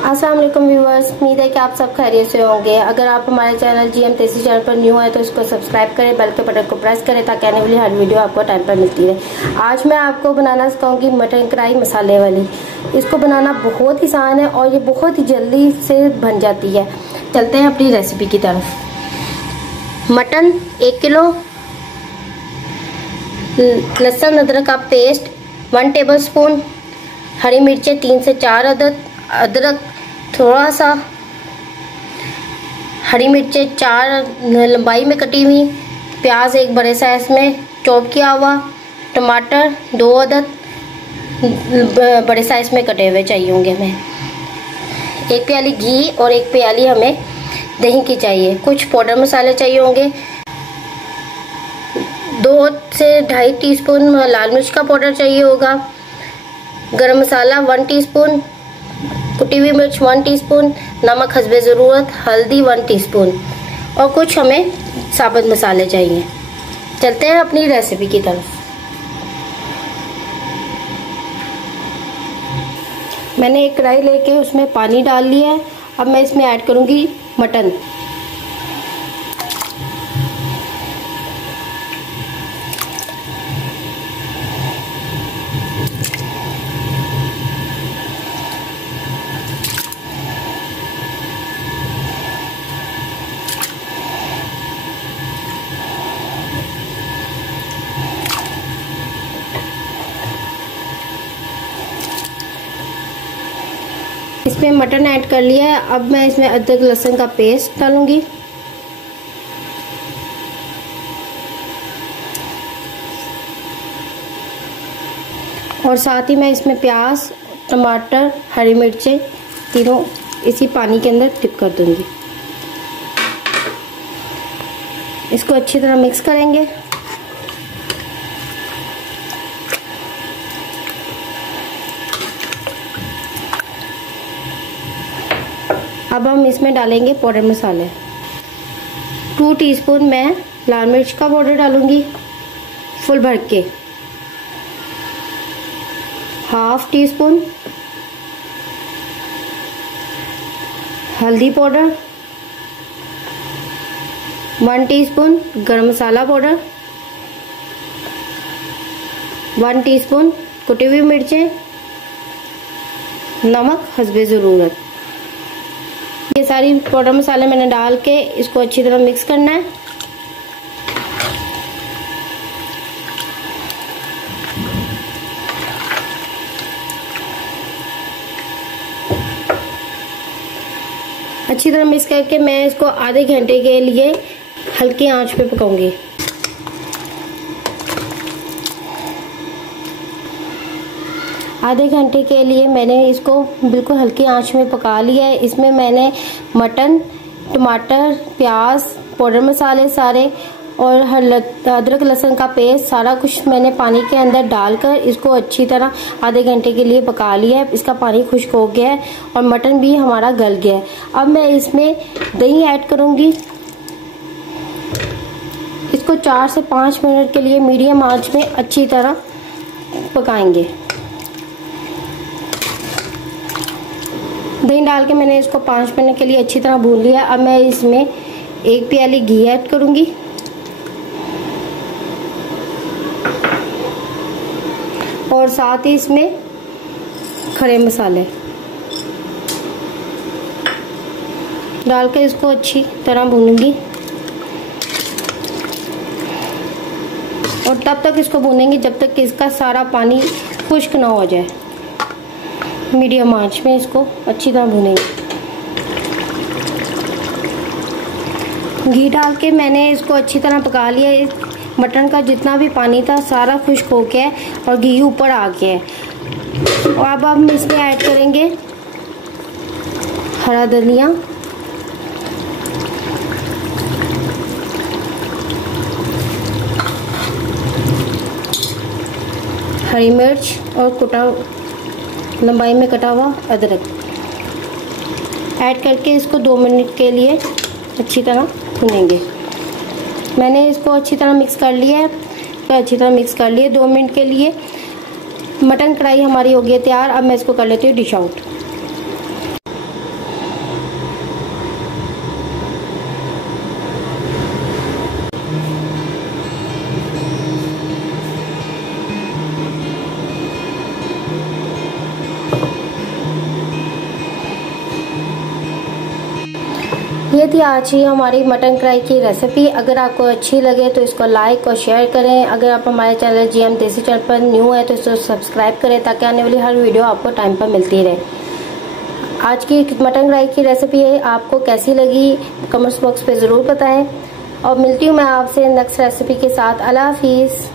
अस्सलाम वालेकुम व्यूअर्स, उम्मीद है कि आप सब खैरियत से होंगे। अगर आप हमारे चैनल GM टेस्टी चैनल पर न्यू है तो इसको सब्सक्राइब करें, बेल के बटन को प्रेस करें ताकि आने वाली हर वीडियो आपको टाइम पर मिलती रहे। आज मैं आपको बनाना सिखाऊंगी मटन कढ़ाई मसाले वाली। इसको बनाना बहुत ही आसान है और ये बहुत ही जल्दी से बन जाती है। चलते हैं अपनी रेसिपी की तरफ। मटन 1 किलो, लहसुन अदरक का पेस्ट 1 टेबल स्पून, हरी मिर्चें 3 से 4 अदद, अदरक थोड़ा सा, हरी मिर्चें 4 लंबाई में कटी हुई, प्याज 1 बड़े साइज में चॉप किया हुआ, टमाटर 2 अदद बड़े साइज में कटे हुए चाहिए होंगे हमें, 1 प्याली घी और 1 प्याली हमें दही की चाहिए। कुछ पाउडर मसाले चाहिए होंगे, 2 से 2.5 टीस्पून लाल मिर्च का पाउडर चाहिए होगा, गरम मसाला 1 टीस्पून, कुटी हुई मिर्च 1 टीस्पून, नमक हस्बे ज़रूरत, हल्दी 1 टीस्पून और कुछ हमें साबुत मसाले चाहिए। चलते हैं अपनी रेसिपी की तरफ। मैंने एक कढ़ाई लेके उसमें पानी डाल लिया है। अब मैं इसमें ऐड करूंगी मटन। इसमें मटन ऐड कर लिया है। अब मैं इसमें अदरक लहसुन का पेस्ट डालूंगी, और साथ ही मैं इसमें प्याज, टमाटर, हरी मिर्चें तीनों इसी पानी के अंदर डिप कर दूंगी। इसको अच्छी तरह मिक्स करेंगे। अब हम इसमें डालेंगे पाउडर मसाले। 2 टीस्पून मैं लाल मिर्च का पाउडर डालूंगी फुल भर के, 1/2 टीस्पून हल्दी पाउडर, 1 टीस्पून गरम मसाला पाउडर, 1 टीस्पून कुटी हुई मिर्चें, नमक हस्बे ज़रूरत। ये सारी पाउडर मसाले मैंने डाल के इसको अच्छी तरह मिक्स करना है। अच्छी तरह मिक्स करके मैं इसको आधे घंटे के लिए हल्की आंच पे पकाऊंगी। आधे घंटे के लिए मैंने इसको बिल्कुल हल्की आंच में पका लिया है। इसमें मैंने मटन, टमाटर, प्याज, पाउडर मसाले सारे और अदरक लहसुन का पेस्ट सारा कुछ मैंने पानी के अंदर डालकर इसको अच्छी तरह आधे घंटे के लिए पका लिया है। इसका पानी खुश्क हो गया है और मटन भी हमारा गल गया है। अब मैं इसमें दही ऐड करूंगी। इसको 4 से 5 मिनट के लिए मीडियम आंच में अच्छी तरह पकाएंगे। दही डाल के मैंने इसको 5 मिनट के लिए अच्छी तरह भून लिया। अब मैं इसमें 1 प्याली घी ऐड करूंगी और साथ ही इसमें खड़े मसाले डाल के इसको अच्छी तरह भूनूंगी और तब तक इसको भूनेंगे जब तक कि इसका सारा पानी खुश्क ना हो जाए। मीडियम आंच में इसको अच्छी तरह भूनेंगे। घी डाल के मैंने इसको अच्छी तरह पका लिया। मटन का जितना भी पानी था सारा खुश्क हो गया है और घी ऊपर आ गया है। और अब हम इसमें ऐड करेंगे हरा धनिया, हरी मिर्च और कुटा लंबाई में कटा हुआ अदरक ऐड करके इसको 2 मिनट के लिए अच्छी तरह भूनेंगे। मैंने इसको अच्छी तरह मिक्स कर लिया है। 2 मिनट के लिए मटन कढ़ाई हमारी हो गई है तैयार। अब मैं इसको कर लेती हूँ डिश आउट। ये थी आज ही हमारी मटन कढ़ाई की रेसिपी। अगर आपको अच्छी लगे तो इसको लाइक और शेयर करें। अगर आप हमारे चैनल GM देसी चैनल पर न्यू है तो इसको सब्सक्राइब करें ताकि आने वाली हर वीडियो आपको टाइम पर मिलती रहे। आज की मटन कढ़ाई की रेसिपी है, आपको कैसी लगी कमेंट्स बॉक्स पे ज़रूर बताएं और मिलती हूँ मैं आपसे नेक्स्ट रेसिपी के साथ। अल्लाह हाफिज़।